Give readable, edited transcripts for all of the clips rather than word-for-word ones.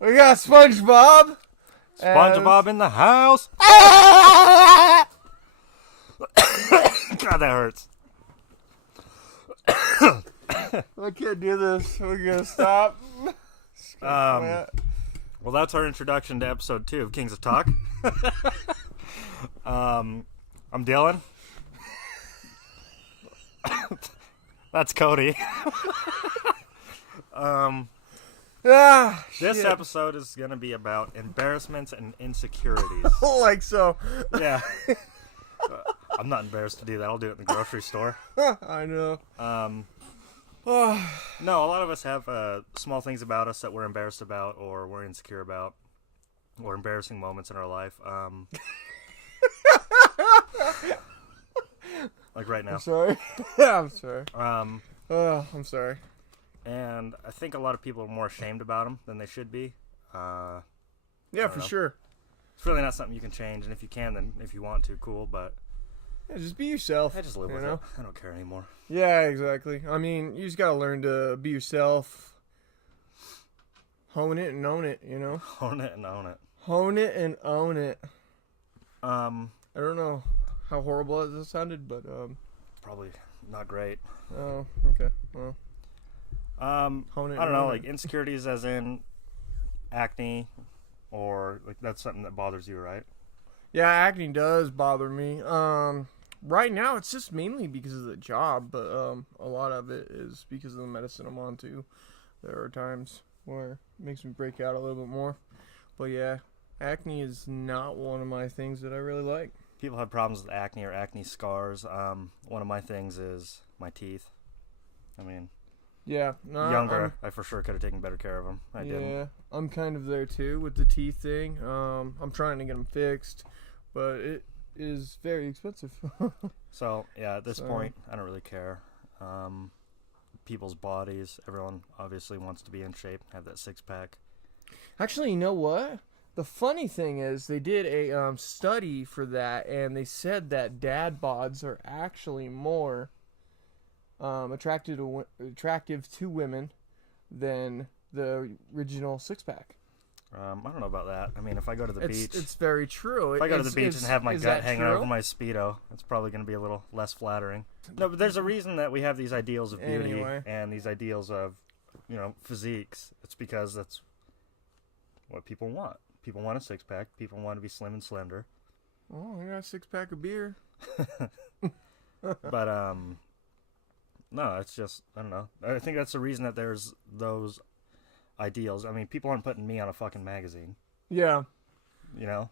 We got SpongeBob. SpongeBob in the house. God, that hurts. I can't do this. We're gonna stop. Well, that's our introduction to episode 2 of Kings of Talk. I'm Dylan. That's Cody. This episode is going to be about embarrassments and insecurities. Like so. Yeah. I'm not embarrassed to do that. I'll do it in the grocery store. I know. No, a lot of us have small things about us that we're embarrassed about or we're insecure about, or embarrassing moments in our life. Like right now. I'm sorry. I'm sorry. I'm sorry. And I think a lot of people are more ashamed about them than they should be. Yeah, for sure. It's really not something you can change, and if you can, then if you want to, cool, but... Yeah, just be yourself. I just live with it. I don't care anymore. Yeah, exactly. I mean, you just gotta learn to be yourself. Hone it and own it, you know? Hone it and own it. Hone it and own it. I don't know how horrible that sounded, but... Probably not great. Oh, okay. Well... I don't know, like insecurities as in acne, or like that's something that bothers you, right? Yeah, acne does bother me. Right now it's just mainly because of the job, but a lot of it is because of the medicine I'm on too. There are times where it makes me break out a little bit more. But yeah, acne is not one of my things that I really like. People have problems with acne or acne scars. One of my things is my teeth. I mean... Yeah, no, younger, I for sure could have taken better care of them. I didn't. Yeah, I'm kind of there too with the teeth thing. I'm trying to get them fixed, but it is very expensive. So yeah, at this point, I don't really care. People's bodies, everyone obviously wants to be in shape, have that 6-pack. Actually, you know what? The funny thing is, they did a study for that, and they said that dad bods are actually more attractive to women than the original 6-pack. I don't know about that. I mean, if I go to the beach... It's very true. If I go to the beach and have my gut hanging over my Speedo, it's probably going to be a little less flattering. No, but there's a reason that we have these ideals of beauty and these ideals of, physiques. It's because that's what people want. People want a 6-pack. People want to be slim and slender. Oh, I got a 6-pack of beer. But, no, it's just, I don't know. I think that's the reason that there's those ideals. I mean, people aren't putting me on a fucking magazine. Yeah. You know?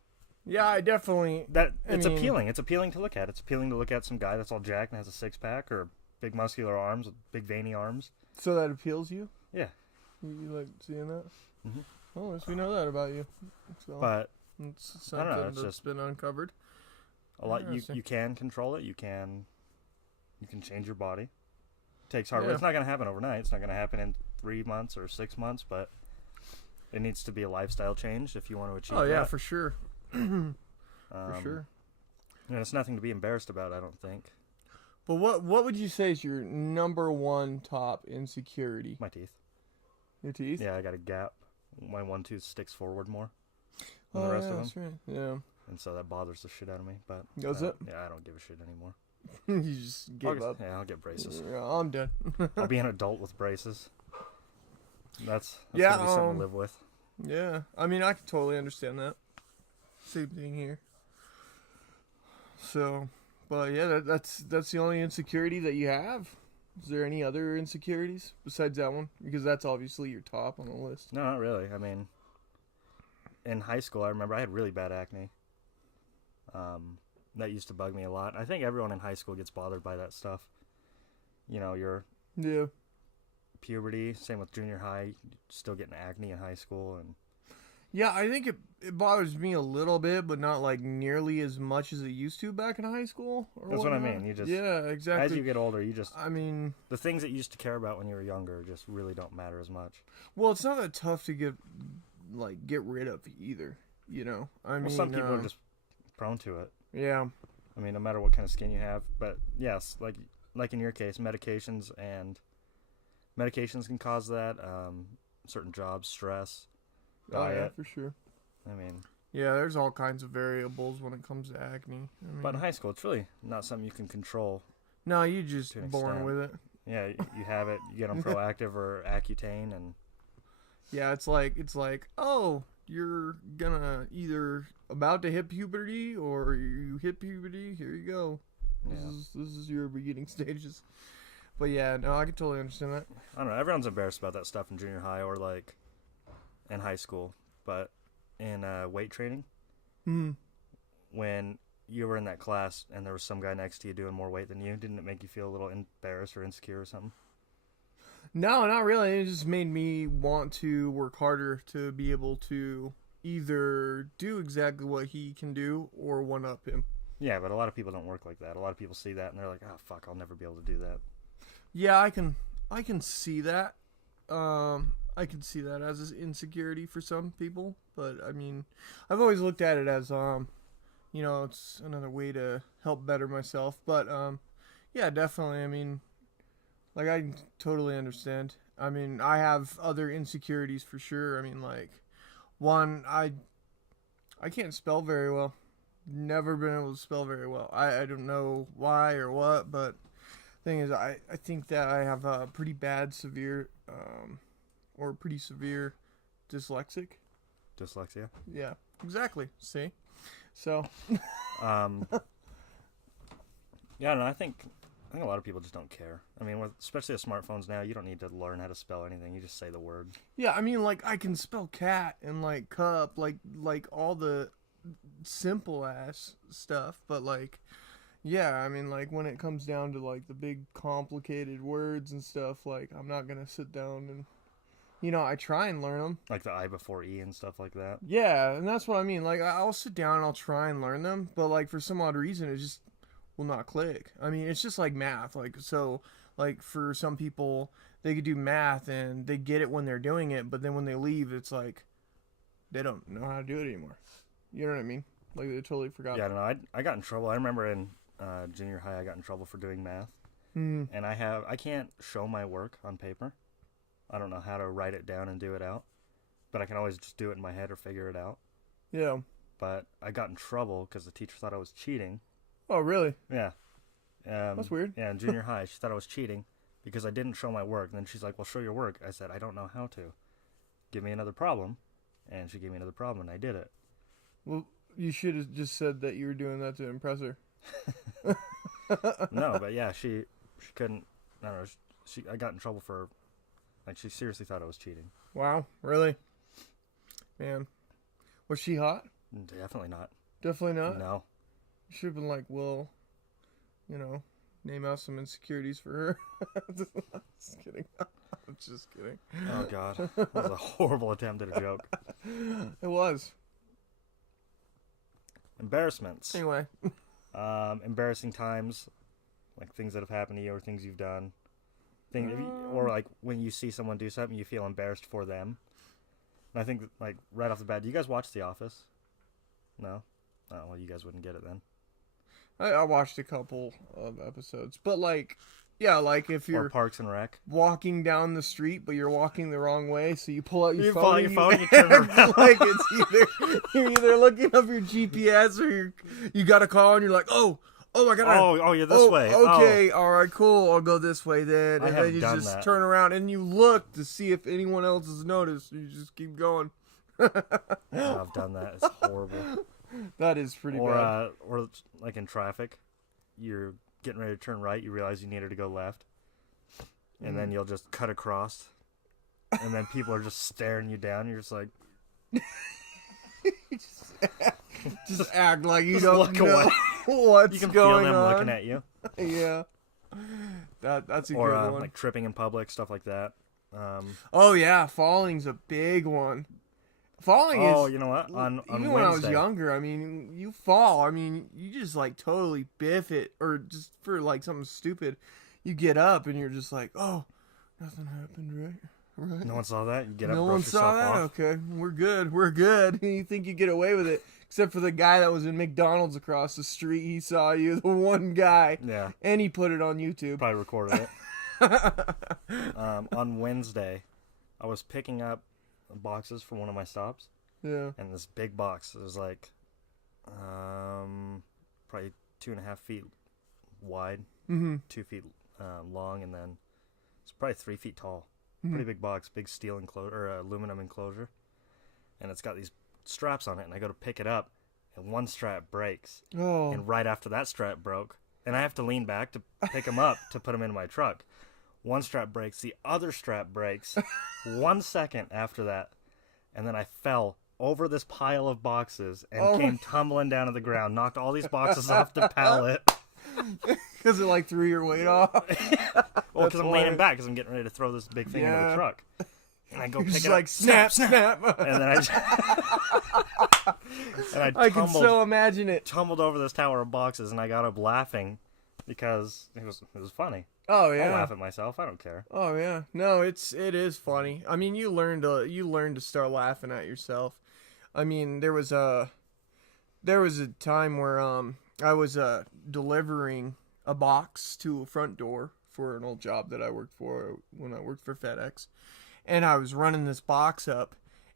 Yeah, I definitely... It's appealing. It's appealing to look at. It's appealing to look at some guy that's all jacked and has a 6-pack or big muscular arms, big veiny arms. So that appeals you? Yeah. You like seeing that? Mm-hmm. Well, at least we know that about you. So but, it's something I don't know, it's that's just been uncovered. A lot, you can control it. You can change your body. Takes hard work. It's not going to happen overnight. It's not going to happen in 3 months or 6 months, but it needs to be a lifestyle change if you want to achieve that. Oh, yeah, for sure. For sure. And it's nothing to be embarrassed about, I don't think. But what would you say is your number one top insecurity? My teeth. Your teeth? Yeah, I got a gap. My one tooth sticks forward more than the rest of them. That's right. Yeah. And so that bothers the shit out of me. But does it? Yeah, I don't give a shit anymore. You just give up. Yeah, I'll get braces. Yeah, I'm done. I'll be an adult with braces. That's yeah, gonna be something to live with. Yeah, I mean, I can totally understand that. Same thing here. So, but yeah, that's the only insecurity that you have. Is there any other insecurities besides that one? Because that's obviously your top on the list. No, not really. I mean, in high school, I remember I had really bad acne. That used to bug me a lot. I think everyone in high school gets bothered by that stuff. Your puberty, same with junior high, still getting acne in high school. And yeah, I think it bothers me a little bit, but not like nearly as much as it used to back in high school. That's what I mean. Yeah, exactly. As you get older, I mean, the things that you used to care about when you were younger just really don't matter as much. Well, it's not that tough to get rid of either. I mean, some people are just prone to it. Yeah. I mean, no matter what kind of skin you have, but yes, like like in your case, medications can cause that. Certain jobs, stress, diet. Oh yeah, for sure. I mean, yeah, there's all kinds of variables when it comes to acne. But in high school, it's really not something you can control. No, you just born with it. Yeah, you have it. You get on Proactive or Accutane, and yeah, it's like, oh, you're gonna either about to hit puberty or you hit puberty. Here you go. Yeah. This is your beginning stages. But yeah, no, I can totally understand that. I don't know. Everyone's embarrassed about that stuff in junior high or like in high school, but in weight training, when you were in that class and there was some guy next to you doing more weight than you, didn't it make you feel a little embarrassed or insecure or something? No, not really. It just made me want to work harder to be able to either do exactly what he can do or one-up him. Yeah, but a lot of people don't work like that. A lot of people see that and they're like, oh, fuck, I'll never be able to do that. Yeah, I can see that. I can see that as an insecurity for some people. But, I mean, I've always looked at it as, it's another way to help better myself. But, yeah, definitely. I mean, like, I totally understand. I mean, I have other insecurities for sure. I mean, like, one, I can't spell very well. Never been able to spell very well. I don't know why or what, but thing is, I think that I have a pretty severe dyslexic. Dyslexia? Yeah, exactly. See? So. Yeah, no, I think a lot of people just don't care. I mean, especially with smartphones now, you don't need to learn how to spell anything. You just say the word. Yeah, I mean, like, I can spell cat and, like, cup, like all the simple ass stuff, but, like, yeah, I mean, like, when it comes down to, like, the big complicated words and stuff, like, I'm not gonna sit down and, I try and learn them. Like the I before E and stuff like that? Yeah, and that's what I mean. Like, I'll sit down and I'll try and learn them, but, like, for some odd reason, it just will not click. I mean, it's just like math. Like, so, like, for some people, they could do math and they get it when they're doing it, but then when they leave, it's like, they don't know how to do it anymore. You know what I mean? Like, they totally forgot. Yeah, I don't know. I got in trouble. I remember in junior high, I got in trouble for doing math. And I can't show my work on paper. I don't know how to write it down and do it out. But I can always just do it in my head or figure it out. Yeah. But I got in trouble because the teacher thought I was cheating. Oh, really? Yeah. That's weird. Yeah, in junior high, she thought I was cheating because I didn't show my work. And then she's like, well, show your work. I said, I don't know how to. Give me another problem. And she gave me another problem, and I did it. Well, you should have just said that you were doing that to impress her. No, but yeah, she couldn't. I don't know. I got in trouble for, like, she seriously thought I was cheating. Wow, really? Man, was she hot? Definitely not. Definitely not. No. You should have been like, well, name out some insecurities for her. Just kidding. I'm just kidding. Oh God, that was a horrible attempt at a joke. It was. Embarrassments. Anyway. Embarrassing times, like things that have happened to you or things you've done. Or like when you see someone do something, you feel embarrassed for them. And I think, like, right off the bat, do you guys watch The Office? No? Oh, well, you guys wouldn't get it then. I watched a couple of episodes, but like, yeah, like if you're or Parks and Rec, walking down the street, but you're walking the wrong way, so you pull out your phone. Pull out your phone, you turn around. Like you're either looking up your GPS or you got a call and you're like, oh my God. Oh, you're this way. Okay, all right, cool. I'll go this way then. And then you just that. Turn around and you look to see if anyone else has noticed. You just keep going. I've done that. It's horrible. That is pretty bad. Or like in traffic, you're getting ready to turn right, you realize you needed to go left, and then you'll just cut across, and then people are just staring you down. You're just like, just act like you don't know what's you can going feel them on. looking at you. Yeah, that's a good one. Like tripping in public, stuff like that. Oh yeah, falling's a big one. Falling is. Oh, you know what? On even Wednesday, when I was younger, I mean, you fall. I mean, you just like totally biff it, or just for like something stupid, you get up and you're just like, oh, nothing happened, right? No one saw that. You get up. No one saw that. Off. Okay, we're good. You think you get away with it Except for the guy that was in McDonald's across the street. He saw you, the one guy. Yeah. And he put it on YouTube. Probably recorded it. On Wednesday, I was picking up boxes for one of my stops. Yeah. And this big box was like probably 2.5 feet wide, 2 feet long, and then it's probably 3 feet tall. Pretty big box, big steel enclosure or aluminum enclosure, and it's got these straps on it. And I go to pick it up, and one strap breaks. Oh. And right after that strap broke, and I have to lean back to pick them up to put them in my truck. One strap breaks, the other strap breaks 1 second after that, and then I fell over this pile of boxes and came tumbling down to the ground, knocked all these boxes off the pallet. Because it like threw your weight off? Well, because I'm leaning back because I'm getting ready to throw this big thing into the truck. And I go You're pick just it like, up. snap. And then I can so imagine it. Tumbled over this tower of boxes, and I got up laughing because it was funny. Oh yeah. I laugh at myself. I don't care. Oh yeah. No, it is funny. I mean, you learn to start laughing at yourself. I mean, there was a time where I was delivering a box to a front door for an old job that I worked for when I worked for FedEx, and I was running this box up,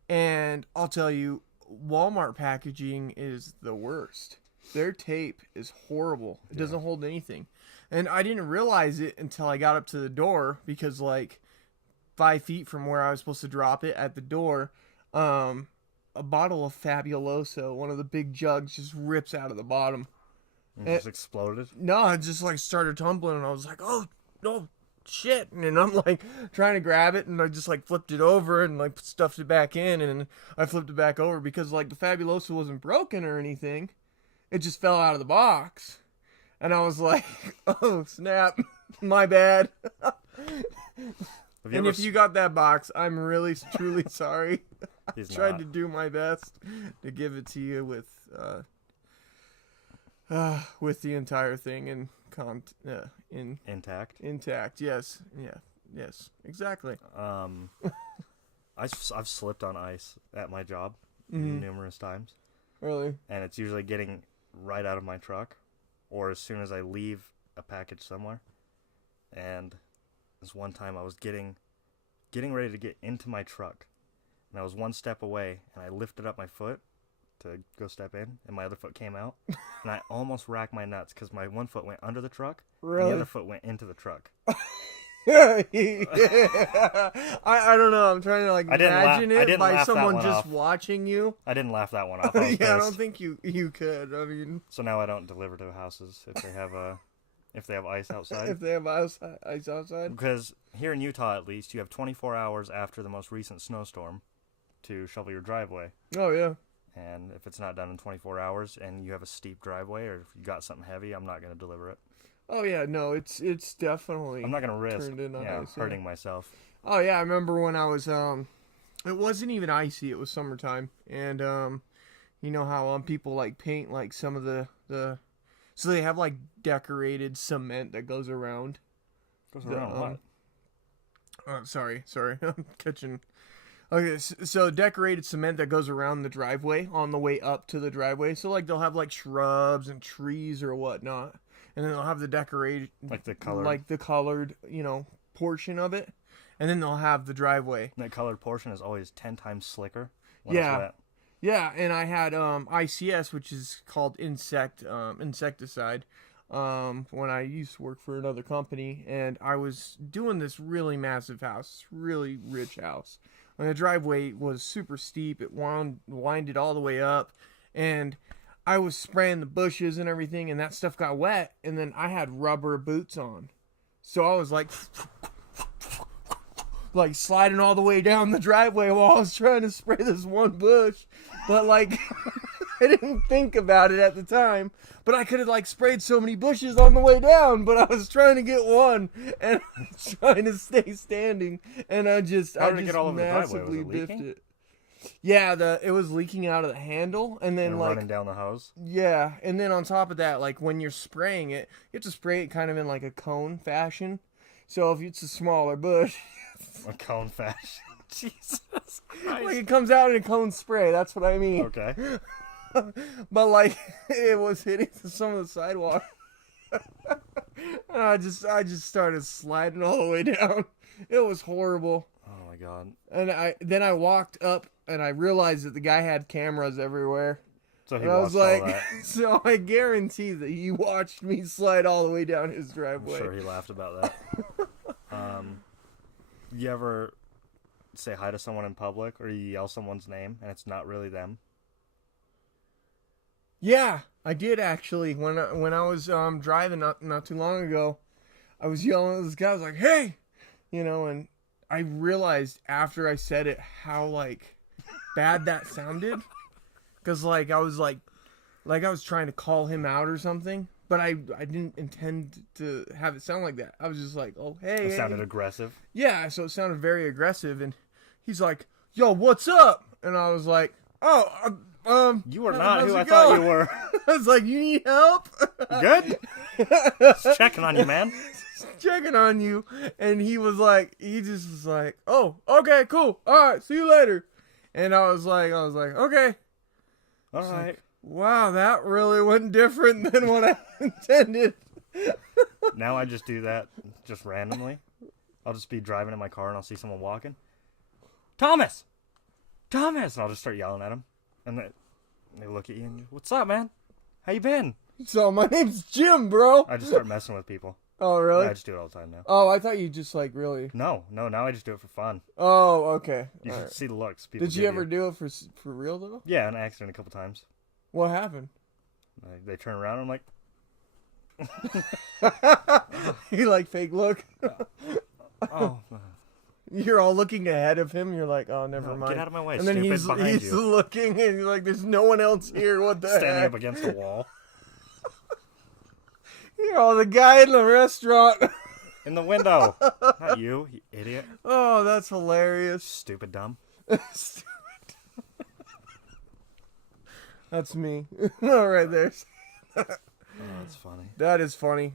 and I'll tell you, Walmart packaging is the worst. Their tape is horrible. It doesn't hold anything. And I didn't realize it until I got up to the door, because like 5 feet from where I was supposed to drop it at the door, a bottle of Fabuloso, one of the big jugs, just rips out of the bottom. And just exploded? No, it just like started tumbling, and I was like, oh, no, shit. And I'm like trying to grab it, and I just like flipped it over and like stuffed it back in, and I flipped it back over because like the Fabuloso wasn't broken or anything. It just fell out of the box. And I was like, oh, snap. My bad. If you got that box, I'm really, truly sorry. I tried to do my best to give it to you with the entire thing intact. Intact, yes. Yeah, yes, exactly. I've slipped on ice at my job numerous times. Really? And it's usually getting right out of my truck, or as soon as I leave a package somewhere. And this one time I was getting ready to get into my truck, and I was one step away, and I lifted up my foot to go step in, and my other foot came out, and I almost racked my nuts because my one foot went under the truck, really? And the other foot went into the truck. Yeah. I don't know. I'm trying to like imagine it by someone just watching you. I didn't laugh that one off. Yeah, I don't think you could. I mean, so now I don't deliver to houses if they have ice outside. If they have ice outside. Because here in Utah, at least, you have 24 hours after the most recent snowstorm to shovel your driveway. Oh yeah. And if it's not done in 24 hours and you have a steep driveway, or if you got something heavy, I'm not going to deliver it. Oh yeah, no, it's definitely. I'm not gonna risk hurting myself. Oh yeah, I remember when I was it wasn't even icy. It was summertime, and you know how people like paint like some of the so they have like decorated cement that goes around. Goes around what? Sorry, I'm catching. Okay, so decorated cement that goes around the driveway on the way up to the driveway. So like they'll have like shrubs and trees or whatnot. And then they'll have the decorated, like the colored, portion of it, and then they'll have the driveway. And that colored portion is always 10 times slicker when it's wet. Yeah. And I had ICS, which is called insecticide, when I used to work for another company, and I was doing this really massive house, really rich house, and the driveway was super steep. It winded all the way up, and I was spraying the bushes and everything, and that stuff got wet, and then I had rubber boots on. So I was like sliding all the way down the driveway while I was trying to spray this one bush. But like, I didn't think about it at the time. But I could have like sprayed so many bushes on the way down, but I was trying to get one, and I was trying to stay standing, and I just massively biffed it. Yeah, it was leaking out of the handle, and then like running down the hose. Yeah, and then on top of that, like when you're spraying it, you have to spray it kind of in like a cone fashion. So if it's a smaller bush, a cone fashion, Jesus Christ. Like it comes out in a cone spray. That's what I mean. Okay. but like it was hitting some of the sidewalk. And I just started sliding all the way down. It was horrible. Oh my god. And then I walked up and I realized that the guy had cameras everywhere. So he and I was watched like, all that. so I guarantee that he watched me slide all the way down his driveway. I'm sure he laughed about that. You ever say hi to someone in public, or you yell someone's name and it's not really them? Yeah, I did actually. When I was driving not too long ago, I was yelling at this guy. I was like, "Hey," and I realized after I said it how like bad that sounded, because like I was like I was trying to call him out or something, but I didn't intend to have it sound like that. I was just like, "Oh, hey." It sounded aggressive. Yeah, so it sounded very aggressive, and he's like, "Yo, what's up?" And I was like, "Oh, you are not who I thought you were." I was like, "You need help?" Good? Just checking on you, man. Checking on you. And he just was like, "Oh, okay, cool. All right, see you later." And I was like, "Okay." All right. Like, wow, that really went different than what I intended. Now I just do that just randomly. I'll just be driving in my car and I'll see someone walking. Thomas! And I'll just start yelling at them. And they look at you and you, "What's up, man? How you been?" So my name's Jim, bro. I just start messing with people. Oh, really? Yeah, I just do it all the time now. Oh, I thought you just like really. No, now I just do it for fun. Oh, okay. You should see the looks people Did you ever do it for real though? Yeah, an accident a couple times. What happened? They turn around and I'm like... You like fake look? Oh. You're all looking ahead of him. You're like, "Oh, never mind." Get out of my way, and then stupid, he's looking and you're like, "There's no one else here. What the Standing heck?" up against the wall. You're all the guy in the restaurant. In the window. Not you idiot. Oh, that's hilarious. Stupid dumb. Stupid. That's me. Right there. Oh, that's funny. That is funny.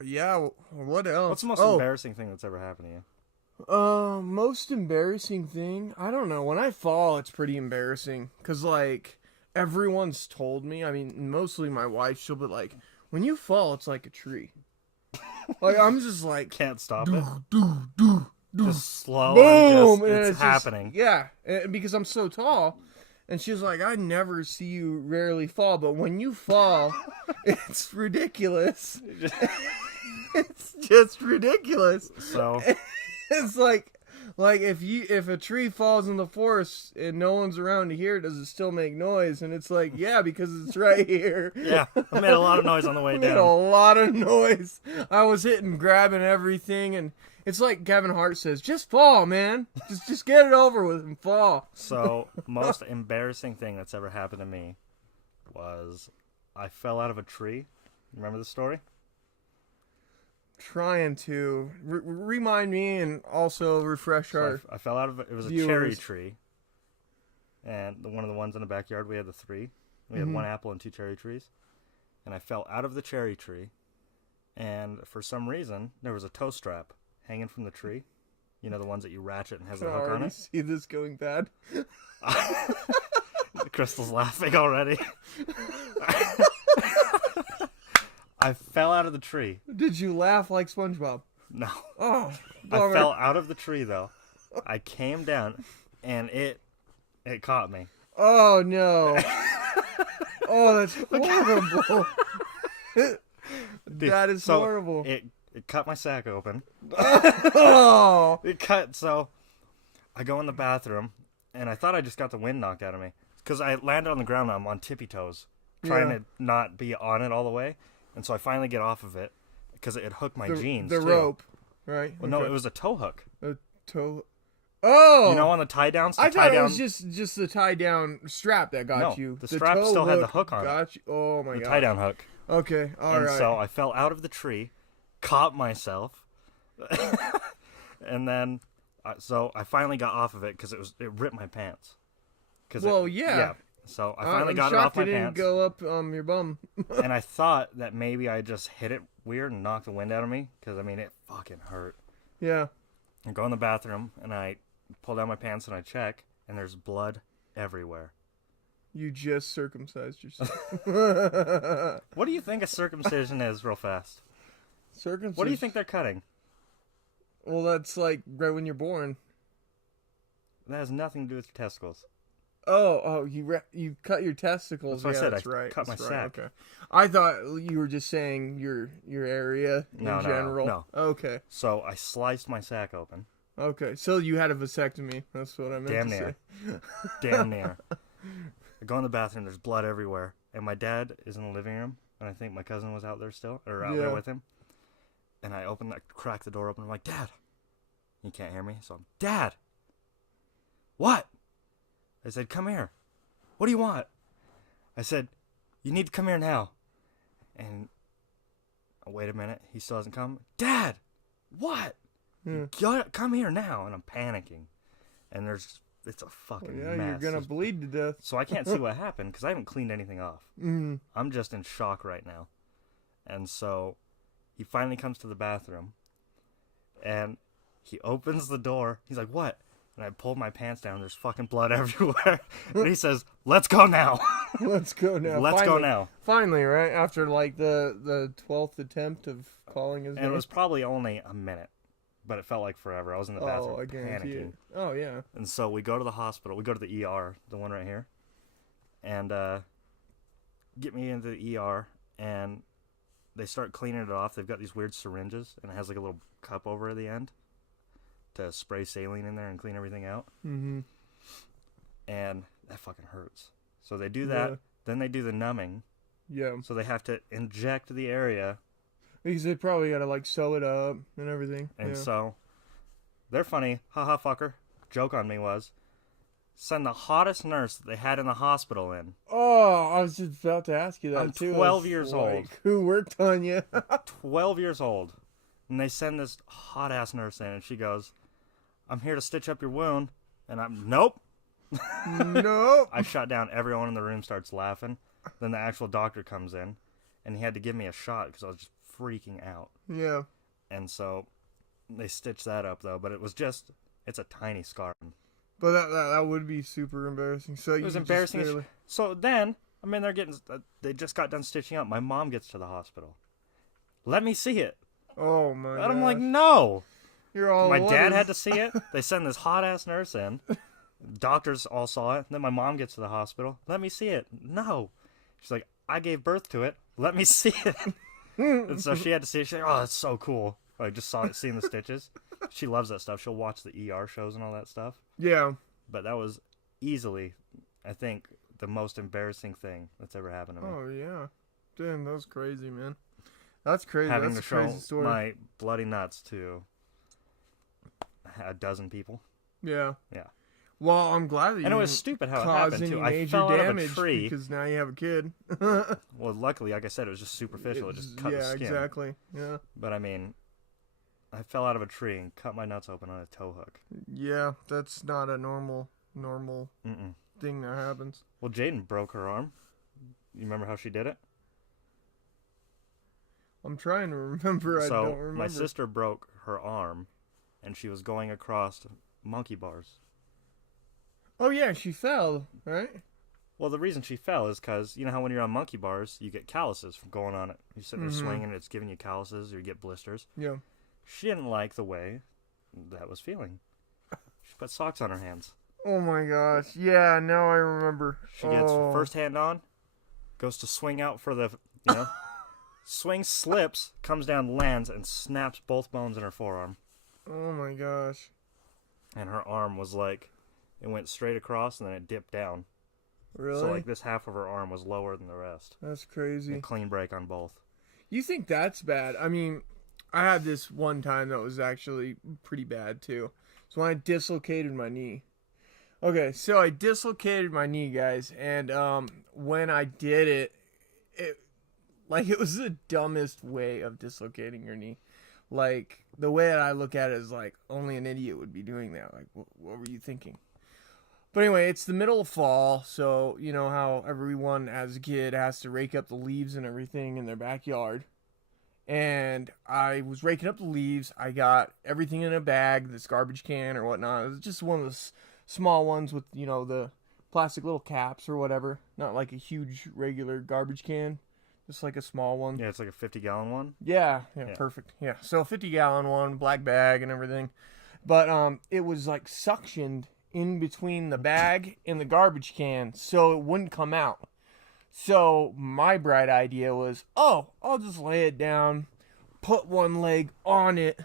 Yeah, what else? What's the most embarrassing thing that's ever happened to you? Most embarrassing thing? I don't know. When I fall, it's pretty embarrassing. Because, like, everyone's told me, I mean, mostly my wife, she'll be like, "When you fall, it's like a tree." Like, I'm just like... Can't stop it. Just slow Boom! and it's happening. Yeah, because I'm so tall. And she's like, "I never see you rarely fall, but when you fall, it's ridiculous." It's just ridiculous. So it's like if a tree falls in the forest and no one's around to hear it, does it still make noise? And it's like, yeah, because it's right here. Yeah, I made a lot of noise on the way down. Made a lot of noise. I was grabbing everything, and it's like Kevin Hart says, "Just fall, man. Just get it over with and fall." So, most embarrassing thing that's ever happened to me was I fell out of a tree. Remember the story? Trying to remind me and also refresh our. I fell out of it. It was a viewers. cherry tree, and one of the ones in the backyard. We had the three. We had one apple and 2 cherry trees, and I fell out of the cherry tree, and for some reason there was a tow strap hanging from the tree. You know, the ones that you ratchet and has a hook on it. See this going bad. Crystal's laughing already. I fell out of the tree. Did you laugh like SpongeBob? No. Oh, I fell out of the tree though. I came down, and it caught me. Oh no! Oh, that's horrible. Dude, that is horrible. It cut my sack open. Oh! It cut. So I go in the bathroom, and I thought I just got the wind knocked out of me because I landed on the ground. I'm on tippy toes, trying to not be on it all the way. And so I finally get off of it because it had hooked my jeans. The too. rope, right? Well, no, it was a tow hook. A tow. Oh, you know, on the tie downs. I thought it was just the tie down strap that got you. The strap still had the hook on got you. Oh my god. The tie down hook. Okay, all right. So I fell out of the tree, caught myself, and then so I finally got off of it because it ripped my pants. Yeah. So I finally got it off my pants. Didn't go up your bum. And I thought that maybe I just hit it weird and knocked the wind out of me because I mean it fucking hurt. Yeah. I go in the bathroom and I pull down my pants and I check and there's blood everywhere. You just circumcised yourself. What do you think a circumcision is, real fast? Circumcision. What do you think they're cutting? Well, that's like right when you're born. That has nothing to do with your testicles. Oh, you cut your testicles. That's what I said. That's right. Cut my sack. Okay. I thought you were just saying your area in general. No. Okay. So I sliced my sack open. Okay. So you had a vasectomy. That's what I meant Damn to near. say. Damn near. I go in the bathroom. There's blood everywhere, and my dad is in the living room, and I think my cousin was out there still, or out there with him. And I crack the door open. I'm like, Dad. He can't hear me, so I'm, Dad. What? I said, come here. What do you want? I said, you need to come here now. And wait a minute. He still hasn't come. Dad! What? You gotta come here now. And I'm panicking. And it's a fucking mess. You're going to bleed to death. So I can't see what happened because I haven't cleaned anything off. Mm-hmm. I'm just in shock right now. And so he finally comes to the bathroom. And he opens the door. He's like, what? And I pulled my pants down. There's fucking blood everywhere. And he says, let's go now. Let's go now. Let's go now. Finally, right? After like the 12th attempt of calling his name. And it was probably only a minute. But it felt like forever. I was in the bathroom panicking. Oh, yeah. And so we go to the hospital. We go to the ER, the one right here. And get me into the ER. And they start cleaning it off. They've got these weird syringes. And it has like a little cup over the end to spray saline in there and clean everything out. Mm-hmm. And that fucking hurts. So they do that. Yeah. Then they do the numbing. Yeah. So they have to inject the area. Because they probably got to like sew it up and everything. And so they're funny. Haha, fucker. Joke on me was send the hottest nurse that they had in the hospital in. Oh, I was just about to ask you that I'm too. 12 years old. Who worked on you? 12 years old. And they send this hot-ass nurse in, and she goes, I'm here to stitch up your wound. And I'm, nope. Nope. I shut down. Everyone in the room starts laughing. Then the actual doctor comes in, and he had to give me a shot because I was just freaking out. Yeah. And so they stitched that up, though. But it was just, it's a tiny scar. But that would be super embarrassing. So it was embarrassing. So then, I mean, they just got done stitching up. My mom gets to the hospital. Let me see it. Oh, my God. And I'm like, no. You're all my dad had to see it. They send this hot-ass nurse in. Doctors all saw it. Then my mom gets to the hospital. Let me see it. No. She's like, I gave birth to it. Let me see it. And so she had to see it. She's like, oh, that's so cool. I just seeing the stitches. She loves that stuff. She'll watch the ER shows and all that stuff. Yeah. But that was easily, I think, the most embarrassing thing that's ever happened to me. Oh, yeah. Damn, that was crazy, man. That's crazy. Having that's to a crazy show story. my bloody nuts to a dozen people. Yeah. Yeah. Well, I'm glad that you and it was stupid how it happened too. I fell out of a damage tree because now you have a kid. Well, luckily, like I said, it was just superficial. It just cut the skin. Yeah, exactly. Yeah. But I mean, I fell out of a tree and cut my nuts open on a tow hook. Yeah, that's not a normal thing that happens. Well, Jaden broke her arm. You remember how she did it? I'm trying to remember. I don't remember. My sister broke her arm, and she was going across monkey bars. Oh, yeah, she fell, right? Well, the reason she fell is because, you know how when you're on monkey bars, you get calluses from going on it. You're sitting there swinging, and it's giving you calluses, or you get blisters. Yeah. She didn't like the way that was feeling. She put socks on her hands. Oh, my gosh. Yeah, now I remember. She gets first hand on, goes to swing out for the, swing, slips, comes down, lands, and snaps both bones in her forearm. Oh, my gosh. And her arm was like... It went straight across, and then it dipped down. Really? So, like, this half of her arm was lower than the rest. That's crazy. A clean break on both. You think that's bad? I mean, I had this one time that was actually pretty bad, too. So, when I dislocated my knee. Okay, so I dislocated my knee, guys. And when I did it was the dumbest way of dislocating your knee. Like, the way that I look at it is like, only an idiot would be doing that. Like, what were you thinking? But anyway, it's the middle of fall, so you know how everyone as a kid has to rake up the leaves and everything in their backyard. And I was raking up the leaves. I got everything in a bag, this garbage can or whatnot. It was just one of those small ones with, the plastic little caps or whatever. Not like a huge regular garbage can. Just like a small one. Yeah, it's like a 50-gallon one. Yeah, perfect. Yeah, so a 50-gallon one, black bag and everything. But it was like suctioned in between the bag and the garbage can, so it wouldn't come out. So my bright idea was, I'll just lay it down, put one leg on it,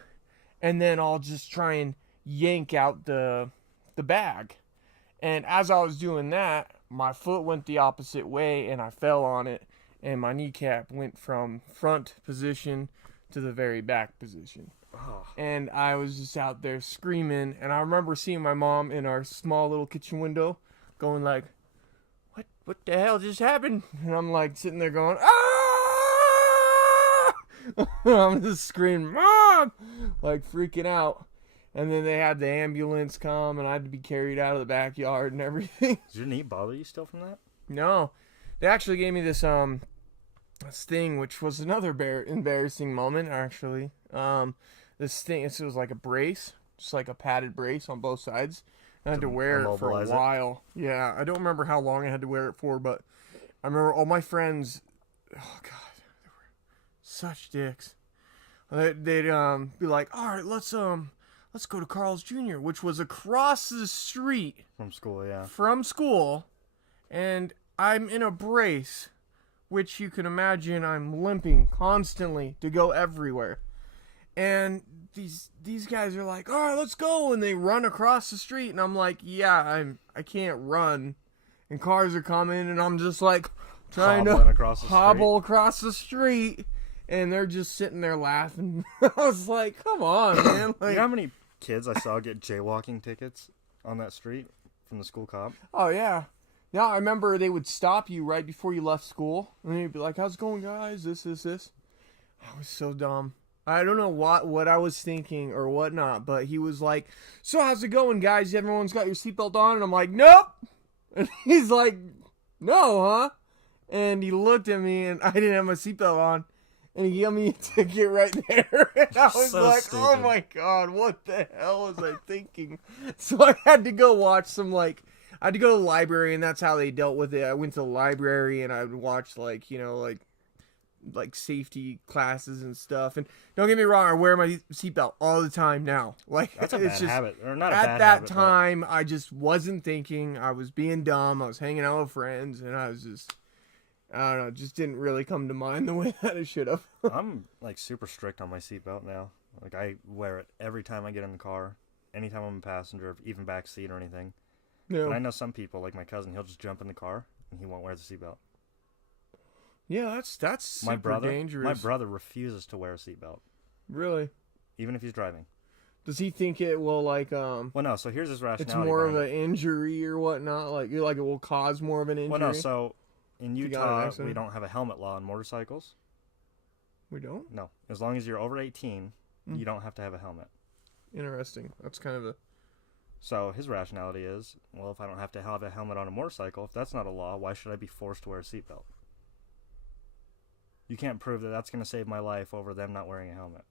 and then I'll just try and yank out the bag. And as I was doing that, my foot went the opposite way and I fell on it. And my kneecap went from front position to the very back position. Oh. And I was just out there screaming. And I remember seeing my mom in our small little kitchen window going like, what the hell just happened? And I'm like sitting there going, ah! I'm just screaming, Mom! Like freaking out. And then they had the ambulance come and I had to be carried out of the backyard and everything. Does your knee bother you still from that? No. They actually gave me this thing, which was another embarrassing moment, actually. This thing, it was like a brace, just like a padded brace on both sides. I had to wear it for a while. Yeah, I don't remember how long I had to wear it for, but I remember all my friends, oh God, they were such dicks. They'd be like, all right, let's go to Carl's Jr., which was across the street. From school, yeah. From school, and I'm in a brace, which you can imagine I'm limping constantly to go everywhere. And these guys are like, all right, let's go. And they run across the street. And I'm like, yeah, I can't run. And cars are coming. And I'm just like trying to hobble across the street. And they're just sitting there laughing. I was like, come on, man. Like, you know how many kids I saw get jaywalking tickets on that street from the school cop? Oh, yeah. Yeah, I remember they would stop you right before you left school. And they'd be like, how's it going, guys? This. I was so dumb. I don't know what I was thinking or whatnot, but he was like, so how's it going, guys? Everyone's got your seatbelt on? And I'm like, nope. And he's like, no, huh? And he looked at me, and I didn't have my seatbelt on. And he gave me a ticket right there. And I was so like, stupid. Oh my God, what the hell was I thinking? So I had to go watch some, I had to go to the library, and that's how they dealt with it. I went to the library, and I would watch, safety classes and stuff. And don't get me wrong, I wear my seatbelt all the time now. That's a bad habit. Or not a bad habit. At that time, I just wasn't thinking. I was being dumb. I was hanging out with friends, and I was just, I don't know, it just didn't really come to mind the way that it should have. I'm, super strict on my seatbelt now. I wear it every time I get in the car, anytime I'm a passenger, even back seat or anything. Yeah. But I know some people, like my cousin, he'll just jump in the car, and he won't wear the seatbelt. Yeah, that's super dangerous. My brother refuses to wear a seatbelt. Really? Even if he's driving. Does he think it will Well, no. So here's his rationale. It's more of an injury or whatnot. Like it will cause more of an injury. Well, no. So in Utah, we don't have a helmet law on motorcycles. We don't? No. As long as you're over 18, you don't have to have a helmet. Interesting. That's kind of a. So his rationality is, well, if I don't have to have a helmet on a motorcycle, if that's not a law, why should I be forced to wear a seatbelt? You can't prove that that's going to save my life over them not wearing a helmet.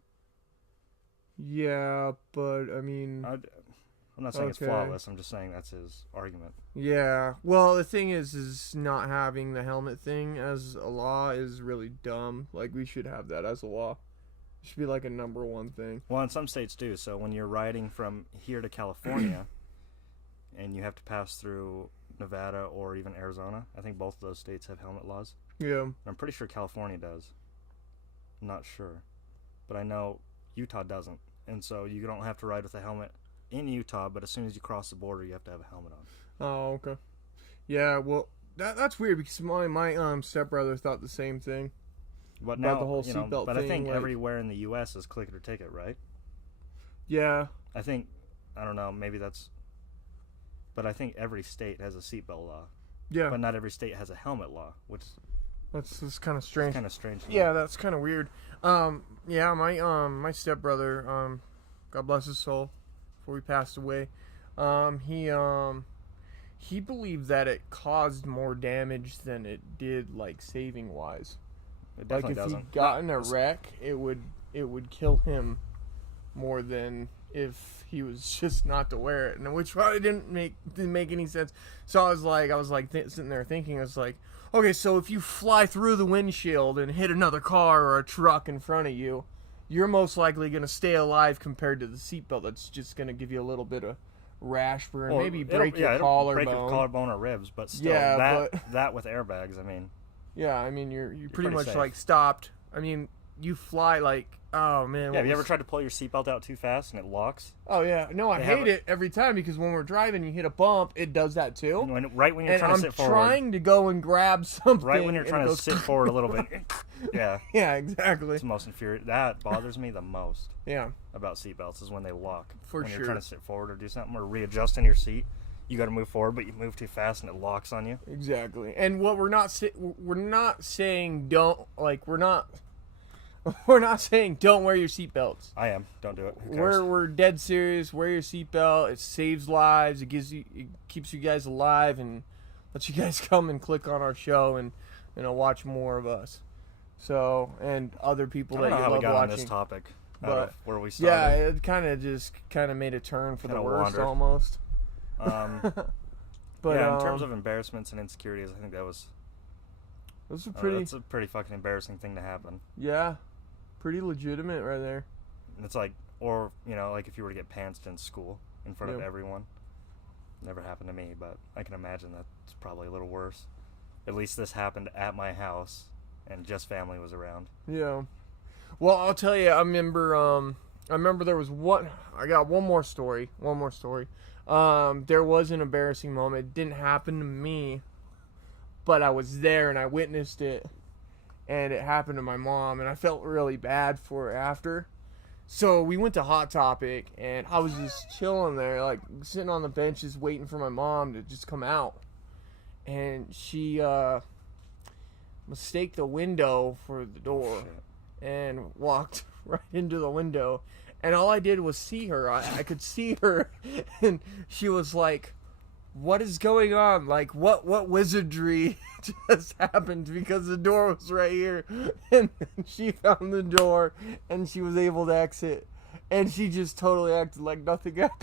Yeah, but I mean... I'm not saying it's flawless. I'm just saying that's his argument. Yeah. Well, the thing is not having the helmet thing as a law is really dumb. We should have that as a law. It should be a number one thing. Well, in some states do. So when you're riding from here to California and you have to pass through Nevada or even Arizona, I think both of those states have helmet laws. Yeah. I'm pretty sure California does. I'm not sure. But I know Utah doesn't. And so you don't have to ride with a helmet in Utah, but as soon as you cross the border, you have to have a helmet on. Oh, okay. Yeah, well, that's weird because my stepbrother thought the same thing. But about the whole seatbelt thing. But I think everywhere in the U.S. is click it or ticket, right? Yeah. I don't know, maybe that's... But I think every state has a seatbelt law. Yeah. But not every state has a helmet law, which... That's kind of strange. Kind of strange. Yeah, that's kind of weird. Yeah, my stepbrother, God bless his soul, before he passed away, he believed that it caused more damage than it did, saving wise. It definitely if doesn't. he got in a wreck, it would kill him more than if he was just not to wear it, and which probably didn't make any sense. So I was like sitting there thinking, I was like, okay, so if you fly through the windshield and hit another car or a truck in front of you, you're most likely going to stay alive compared to the seatbelt that's just going to give you a little bit of rash burn, maybe break your collarbone. Break your collarbone or ribs, but still, that with airbags, I mean. Yeah, I mean, you're pretty much safe. Like stopped. I mean, you fly like, oh man. Yeah, have you ever tried to pull your seatbelt out too fast and it locks? Oh yeah, no, I hate it every time because when we're driving, you hit a bump, it does that too. Right when you're trying to sit forward. I'm trying to go and grab something. Right when you're trying to sit forward a little bit. Yeah. Yeah, exactly. It's the most infuriating. That bothers me the most. Yeah. About seatbelts is when they lock. For when sure. You're trying to sit forward or do something or readjust in your seat. You got to move forward, but you move too fast and it locks on you. Exactly. And what we're not saying don't wear your seatbelts. I am. Don't do it. We're dead serious. Wear your seatbelt. It saves lives. It keeps you guys alive and lets you guys come and click on our show and watch more of us. So and other people that you love watching. I don't know how we got on this topic. But where we started. Yeah, it kind of made a turn for the worst almost. But yeah, in terms of embarrassments and insecurities, I think that's a pretty fucking embarrassing thing to happen. Yeah, pretty legitimate right there. It's like, or like if you were to get pantsed in school in front of everyone. Never happened to me, but I can imagine that's probably a little worse. At least this happened at my house, and just family was around. Yeah. Well, I'll tell you. I remember there was one. I got one more story. There was an embarrassing moment. It didn't happen to me, but I was there and I witnessed it, and it happened to my mom, and I felt really bad for her after. So we went to Hot Topic, and I was just chilling there, like sitting on the benches waiting for my mom to just come out, and she mistaked the window for the door and walked right into the window. And all I did was see her. I could see her, and she was like, what is going on? Like, what wizardry just happened? Because the door was right here. And she found the door, and she was able to exit. And she just totally acted like nothing happened.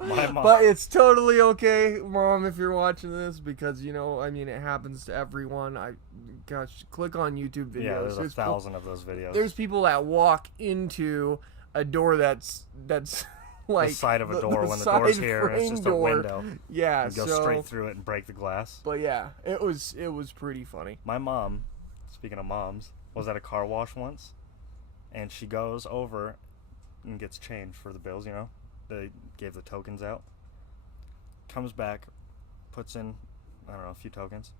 My mom. But it's totally okay, Mom, if you're watching this, because, it happens to everyone. Click on YouTube videos. Yeah, there's 1,000 of those videos. There's people that walk into a door that's like the side of a door when the door's here and it's just a window. Yeah, you go straight through it and break the glass. But yeah, it was pretty funny. My mom, speaking of moms, was at a car wash once, and she goes over and gets change for the bills. They gave the tokens out. Comes back, puts in, I don't know, a few tokens,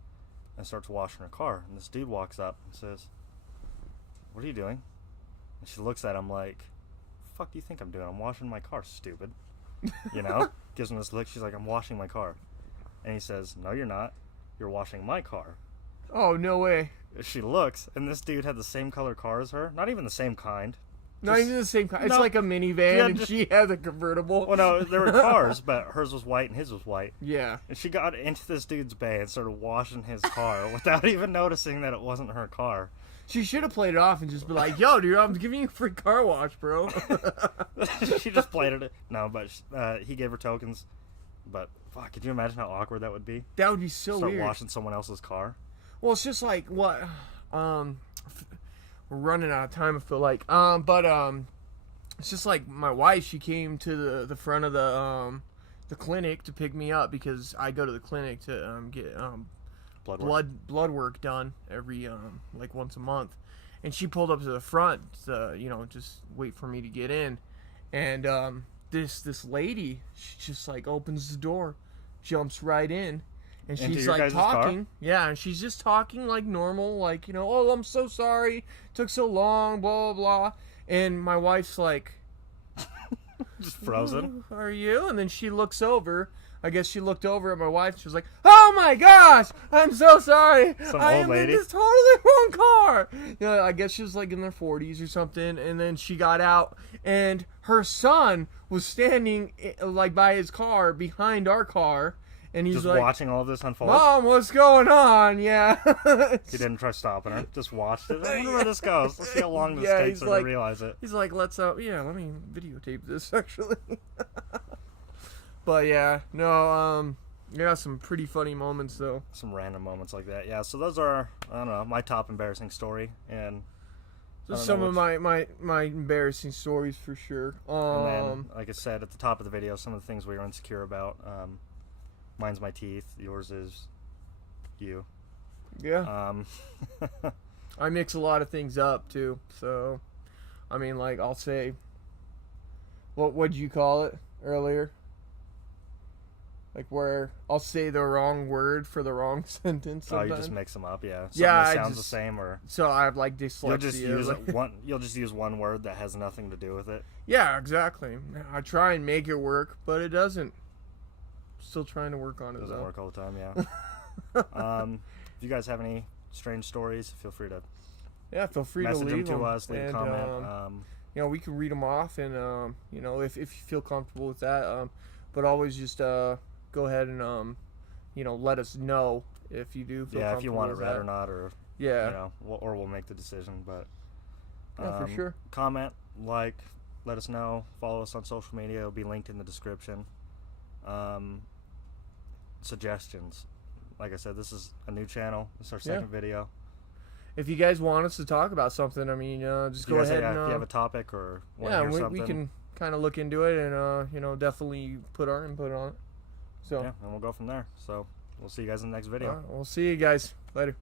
and starts washing her car. And this dude walks up and says, "What are you doing?" And she looks at him like, "The fuck do you think I'm doing? I'm washing my car, stupid." Gives him this look. She's like, "I'm washing my car." And he says, "No, you're not. You're washing my car." Oh, no way. She looks, and this dude had the same color car as her. Not even the same kind. Not even the same kind. It's like a minivan, and she had a convertible. Well, no, there were cars, but hers was white and his was white. Yeah. And she got into this dude's bay and started washing his car without even noticing that it wasn't her car. She should have played it off and just been like, "Yo, dude, I'm giving you a free car wash, bro." She just played it. No, but he gave her tokens. But, fuck, could you imagine how awkward that would be? That would be so weird. Start washing someone else's car. Well, it's just like, what, we're running out of time, I feel like. It's just like my wife, she came to the front of the clinic to pick me up because I go to the clinic to get blood work done every like once a month. And she pulled up to the front to, just wait for me to get in. And this lady, she just like opens the door, jumps right in. And she's like talking, yeah, and she's just talking like normal, like, "Oh, I'm so sorry, took so long, blah, blah, blah." And my wife's like, just frozen. "Who are you?" And then she looks over. I guess she looked over at my wife. She was like, "Oh my gosh, I'm so sorry. I am in this totally wrong car." I guess she was like in their 40s or something. And then she got out, and her son was standing like by his car, behind our car. And he's just like, watching all of this unfold. Mom, what's going on? Yeah. He didn't try stopping her. Just watched it. I wonder where this goes. Let's see how long this takes her to realize it. He's like, let me videotape this, actually. But yeah, no, yeah, some pretty funny moments, though. Some random moments like that. Yeah, so those are, I don't know, my top embarrassing story. And just some of my embarrassing stories, for sure. And then, like I said at the top of the video, some of the things we were insecure about. Mine's my teeth. Yours is you. Yeah. I mix a lot of things up, too. So, I mean, like, I'll say, what'd you call it earlier? Like, where I'll say the wrong word for the wrong sentence sometimes. Oh, you just mix them up, yeah. Something yeah, that sounds the same, or so I have like dyslexia. You'll just use one word that has nothing to do with it. Yeah, exactly. I try and make it work, but it doesn't. Still trying to work on it. Doesn't work all the time, yeah. If you guys have any strange stories, feel free to feel free to message leave them to us, leave a comment. You know, we can read them off, and you know, if you feel comfortable with that, but always just go ahead and you know, let us know if you do feel comfortable if you want it with read that. or not, or you know, or we'll make the decision. But for sure, comment, like, let us know, follow us on social media. It'll be linked in the description. Suggestions, like I said, this is a new channel. This is our second video. If you guys want us to talk about something, I mean, just go ahead and if you have a topic or want to hear something, we can kind of look into it and you know, definitely put our input on it. So and we'll go from there. So we'll see you guys in the next video. We'll see you guys later.